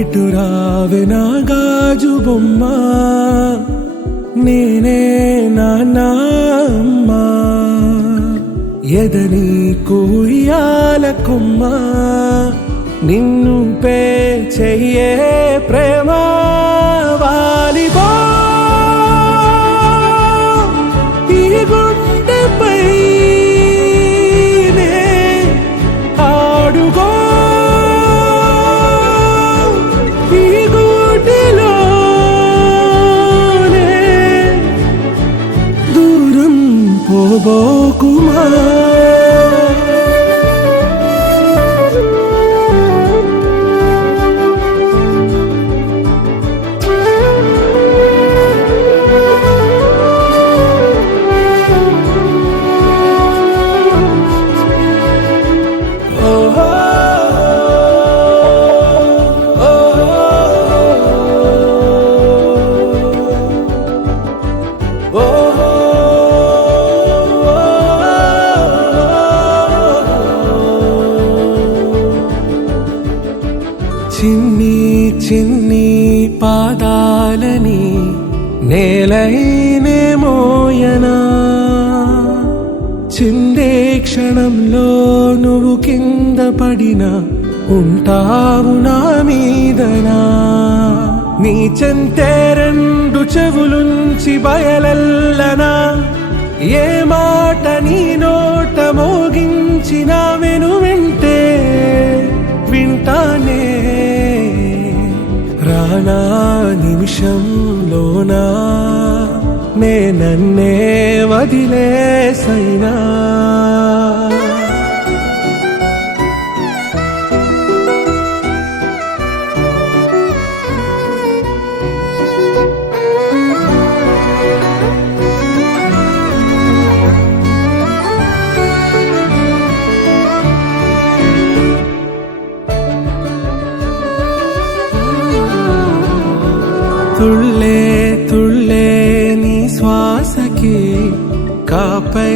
ఇటు రావే నా గాజు బొమ్మ, నేనే నాన్న అమ్మా. ఎదని కూయాల కొమ్మ, నిన్ను పే చెయ్యే ప్రేమ. వాలిబో ఈ గుండెపై ఆడుగో, ఈ గుడిలోనే దూరం పోబోకుమా. చిన్ని చిన్ని పాదాలని నేలైనే మోయనా, చిందే క్షణంలో నువ్వు కింద పడినా ఉంటావు నా మీదనా. నీ చెంతే రెండు చెవులుంచి బయలెల్లనా, ఏ మాట నీ నోట మోగించిన వెను వింటే వింటానే. రానా నిమిషంలోనా నే నన్నే వదిలేసైనా. తుళ్ళే తుళ్ళే నీ శ్వాసకి కాపై